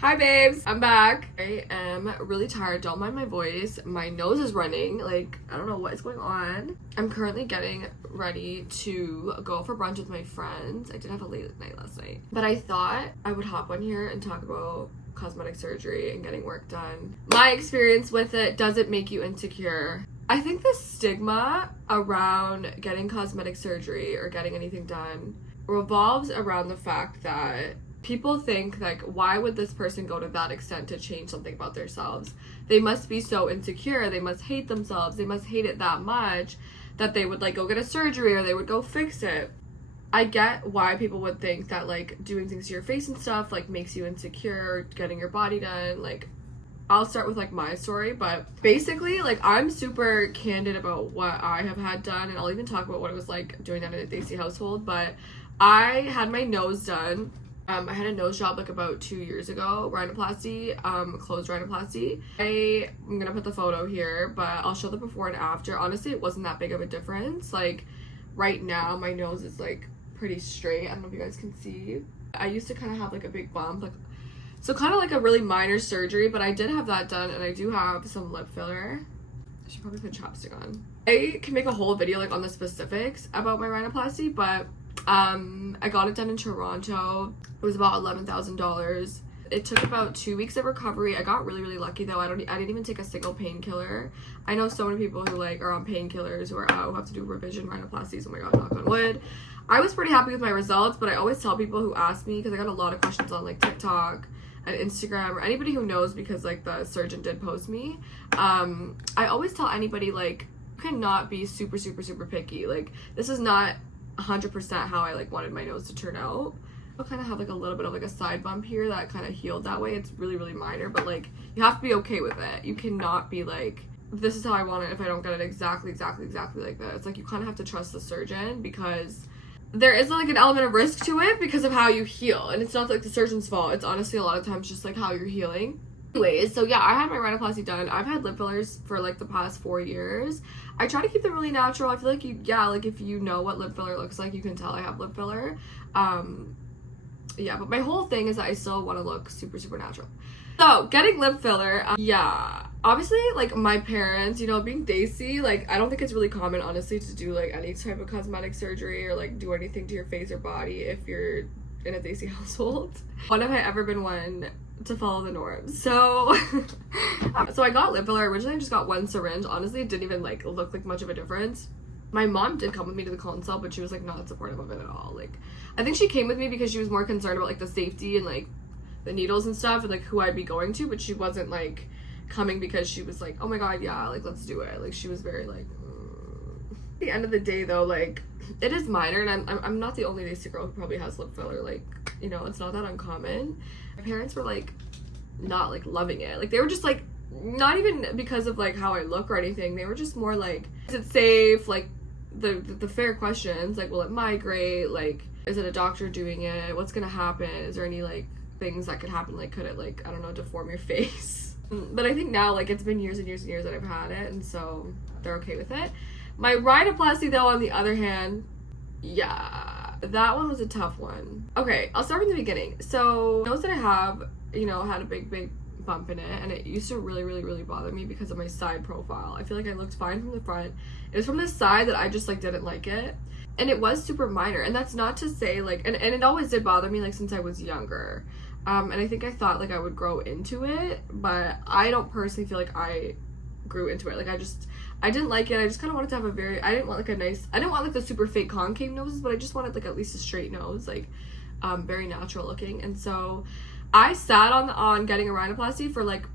Hi babes, I'm back. I am really tired, don't mind my voice. My nose is running, like I don't know what is going on. I'm currently getting ready to go for brunch with my friends. I did have a late night last night, but I thought I would hop on here and talk about cosmetic surgery and getting work done. My experience with it, does it make you insecure? I think the stigma around getting cosmetic surgery or getting anything done revolves around the fact that people think, like, why would this person go to that extent to change something about themselves? They must be so insecure, they must hate themselves, they must hate it that much that they would, like, go get a surgery or they would go fix it. I get why people would think that, like, doing things to your face and stuff, like, makes you insecure, getting your body done. Like, I'll start with, like, my story, but basically, like, I'm super candid about what I have had done, and I'll even talk about what it was like doing that in a Desi household. But I had my nose done. I had a nose job like about 2 years ago, rhinoplasty, closed rhinoplasty. I'm gonna put the photo here, but I'll show the before and after. Honestly, it wasn't that big of a difference. Like, right now, my nose is like pretty straight. I don't know if you guys can see. I used to kind of have like a big bump, like, so kind of like a really minor surgery, but I did have that done, and I do have some lip filler. I should probably put chapstick on. I can make a whole video like on the specifics about my rhinoplasty, but I got it done in Toronto. It was about $11,000. It took about 2 weeks of recovery. I got really lucky though. I didn't even take a single painkiller. I know so many people who like are on painkillers who are out, who have to do revision rhinoplasties. Oh my god, knock on wood. I was pretty happy with my results, but I always tell people who ask me, because I got a lot of questions on like TikTok and Instagram, or anybody who knows, because like the surgeon did post me. I always tell anybody, like, you cannot be super picky. Like, this is not 100% how I like wanted my nose to turn out. I kind of have like a little bit of like a side bump here that kind of healed that way. It's really minor, but like, you have to be okay with it. You cannot be like, this is how I want it if I don't get it exactly like that. It's like, you kind of have to trust the surgeon, because there is like an element of risk to it because of how you heal, and it's not like the surgeon's fault. It's honestly a lot of times just like how you're healing. Anyways, so yeah, I had my rhinoplasty done. I've had lip fillers for like the past 4 years. I try to keep them really natural. I feel like if you know what lip filler looks like, you can tell I have lip filler. Yeah, but my whole thing is that I still want to look super natural. So, getting lip filler, yeah, obviously, like, my parents, you know, being Desi, like, I don't think it's really common, honestly, to do, like, any type of cosmetic surgery or, like, do anything to your face or body if you're in a Desi household. When have I ever been one to follow the norms? So, so I got lip filler. Originally, I just got one syringe. Honestly, it didn't even, like, look like much of a difference. My mom did come with me to the consult, but she was, like, not supportive of it at all. Like, I think she came with me because she was more concerned about, like, the safety and, like, the needles and stuff, and like who I'd be going to, but she wasn't like coming because she was like, oh my god, yeah, like, let's do it. Like, she was very like, At the end of the day though, like, it is minor, and I'm not the only Desi girl who probably has lip filler. Like, you know, it's not that uncommon. My parents were like not like loving it. Like, they were just like, not even because of like how I look or anything, they were just more like, is it safe? Like, the fair questions, like, will it migrate? Like, is it a doctor doing it? What's gonna happen? Is there any like things that could happen? Like, could it, like, I don't know, deform your face? But I think now, like, it's been years and years that I've had it, and so they're okay with it. My rhinoplasty though, on the other hand, yeah, that one was a tough one. Okay, I'll start from the beginning. So, the nose that I have, you know, had a big bump in it, and it used to really bother me because of my side profile. I feel like I looked fine from the front. It was from the side that I just like didn't like it. And it was super minor, and that's not to say like, and it always did bother me, like, since I was younger. And I think I thought like I would grow into it, but I don't personally feel like I grew into it. Like, I didn't like it. I just kind of wanted to have I didn't want like the super fake concave noses, but I just wanted like at least a straight nose, like, very natural looking. And so I sat on getting a rhinoplasty for like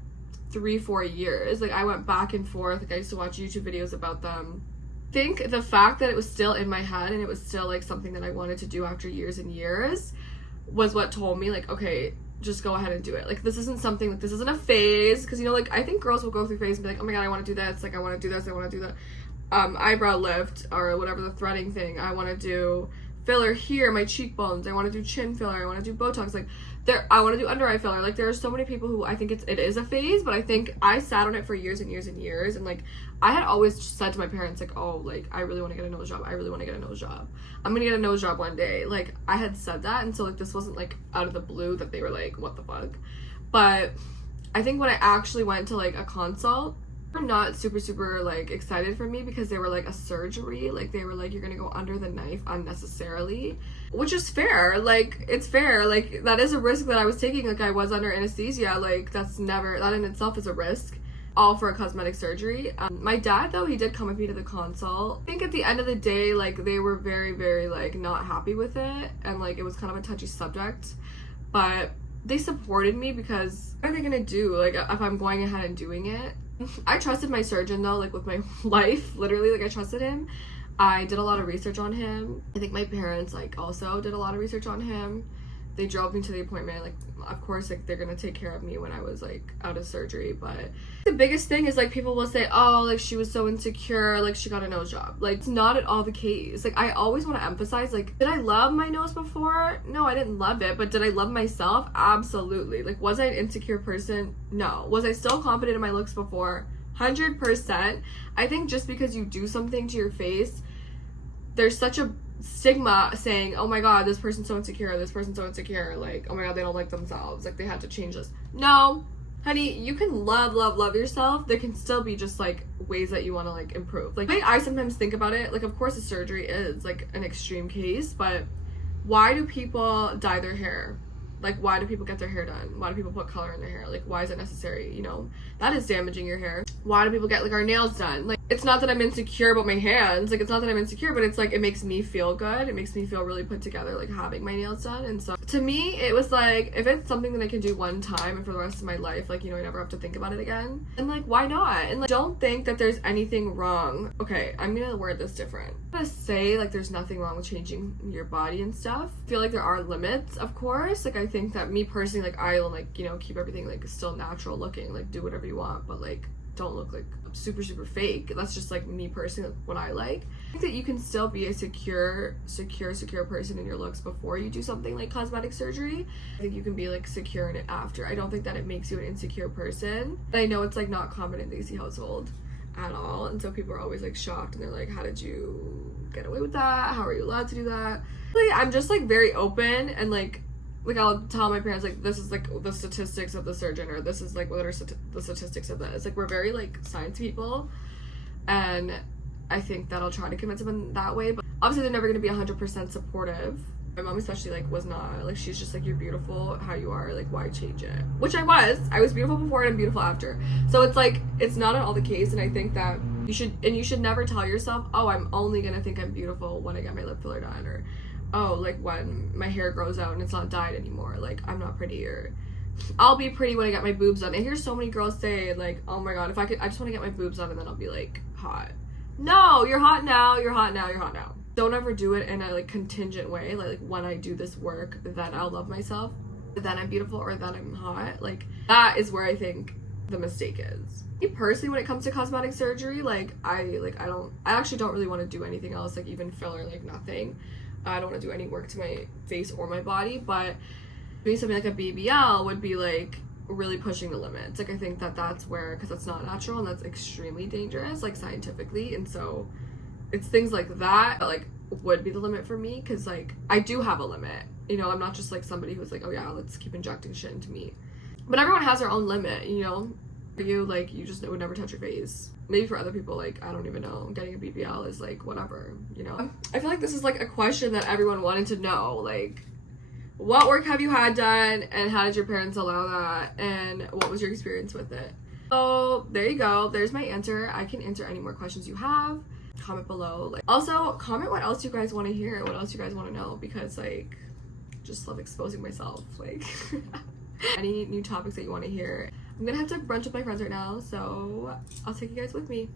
3-4 years. Like, I went back and forth. Like, I used to watch YouTube videos about them. I think the fact that it was still in my head and it was still like something that I wanted to do after years and years was what told me, like, okay, just go ahead and do it. Like, this isn't something, like, this isn't a phase, because, you know, like, I think girls will go through phase and be like, oh my god, I want to do this, like, I want to do this, I want to do that eyebrow lift or whatever, the threading thing. I want to do filler here, my cheekbones. I want to do chin filler. I want to do Botox. Like, I want to do under eye filler. Like, there are so many people who I think it is a phase, but I think I sat on it for years and years and years, and like, I had always said to my parents, like, oh, like, I really want to get a nose job. I really want to get a nose job. I'm gonna get a nose job one day. Like, I had said that, and so like, this wasn't like out of the blue that they were like, what the fuck. But I think when I actually went to like a consult, they're not super like excited for me because they were like a surgery. Like they were like, you're gonna go under the knife unnecessarily, which is fair. Like it's fair. Like that is a risk that I was taking. Like I was under anesthesia. Like that in itself is a risk, all for a cosmetic surgery. My dad though, he did come with me to the consult. I think at the end of the day, like they were very like not happy with it, and like it was kind of a touchy subject, but they supported me because what are they gonna do like if I'm going ahead and doing it? I trusted my surgeon though, like with my life, literally, like I trusted him. I did a lot of research on him. I think my parents like also did a lot of research on him. They drove me to the appointment. Like of course like they're gonna take care of me when I was like out of surgery, but the biggest thing is like people will say, oh, like she was so insecure, like she got a nose job. Like it's not at all the case. Like I always want to emphasize, like, did I love my nose before? No, I didn't love it, but did I love myself? Absolutely. Like was I an insecure person? No. Was I still confident in my looks before? 100%. I think just because you do something to your face, there's such a stigma saying, oh my god, this person's so insecure, like, oh my god, they don't like themselves, like they had to change this. No, honey, you can love yourself. There can still be just like ways that you want to like improve. Like I sometimes think about it, like of course a surgery is like an extreme case, but why do people dye their hair? Like why do people get their hair done? Why do people put color in their hair? Like why is it necessary? You know, that is damaging your hair. Why do people get like our nails done? Like it's not that I'm insecure about my hands, like it's not that I'm insecure, but it's like it makes me feel good. It makes me feel really put together, like having my nails done. And so to me it was like, if it's something that I can do one time and for the rest of my life, like, you know, I never have to think about it again, and like why not? And like don't think that there's anything wrong. Okay, I'm gonna word this different. I'm gonna say like there's nothing wrong with changing your body and stuff. I feel like there are limits, of course. Like I think that me personally, like I will like, you know, keep everything like still natural looking, like do whatever you want, but like don't look like super fake. That's just like me personally, like, what I like. I think that you can still be a secure person in your looks before you do something like cosmetic surgery. I think you can be like secure in it after. I don't think that it makes you an insecure person. I know it's like not common in the Desi household at all, and so people are always like shocked and they're like, how did you get away with that? How are you allowed to do that? Like I'm just like very open, and like I'll tell my parents, like, this is, like, the statistics of the surgeon, or this is, like, what are the statistics of this. Like, we're very, like, science people, and I think that I'll try to convince them in that way, but obviously they're never going to be 100% supportive. My mom especially, like, was not. Like, she's just, like, you're beautiful how you are, like, why change it? Which I was beautiful before and I'm beautiful after. So it's, like, it's not at all the case, and I think that you should never tell yourself, oh, I'm only going to think I'm beautiful when I get my lip filler done, or oh, like when my hair grows out and it's not dyed anymore, like I'm not pretty, or I'll be pretty when I get my boobs done. And hear so many girls say like, oh my god, if I just want to get my boobs done and then I'll be like hot. No, you're hot now. Don't ever do it in a like contingent way, like when I do this work then I'll love myself, then I'm beautiful, or then I'm hot. Like that is where I think the mistake is. Me personally, when it comes to cosmetic surgery, like I actually don't really want to do anything else, like even filler, like nothing. I don't want to do any work to my face or my body, but doing something like a BBL would be like really pushing the limits. Like I think that that's where, because that's not natural and that's extremely dangerous, like scientifically, and so it's things like that like would be the limit for me, because like I do have a limit, you know. I'm not just like somebody who's like, oh yeah, let's keep injecting shit into me. But everyone has their own limit, you know. For you, like, you just would never touch your face. Maybe for other people, like, I don't even know, getting a BBL is like whatever, you know. I feel like this is like a question that everyone wanted to know, like, what work have you had done, and how did your parents allow that, and what was your experience with it? So there you go, there's my answer. I can answer any more questions you have. Comment below. Like, also comment what else you guys want to hear, what else you guys want to know, because like just love exposing myself. Like any new topics that you want to hear. I'm gonna have to brunch with my friends right now, so I'll take you guys with me.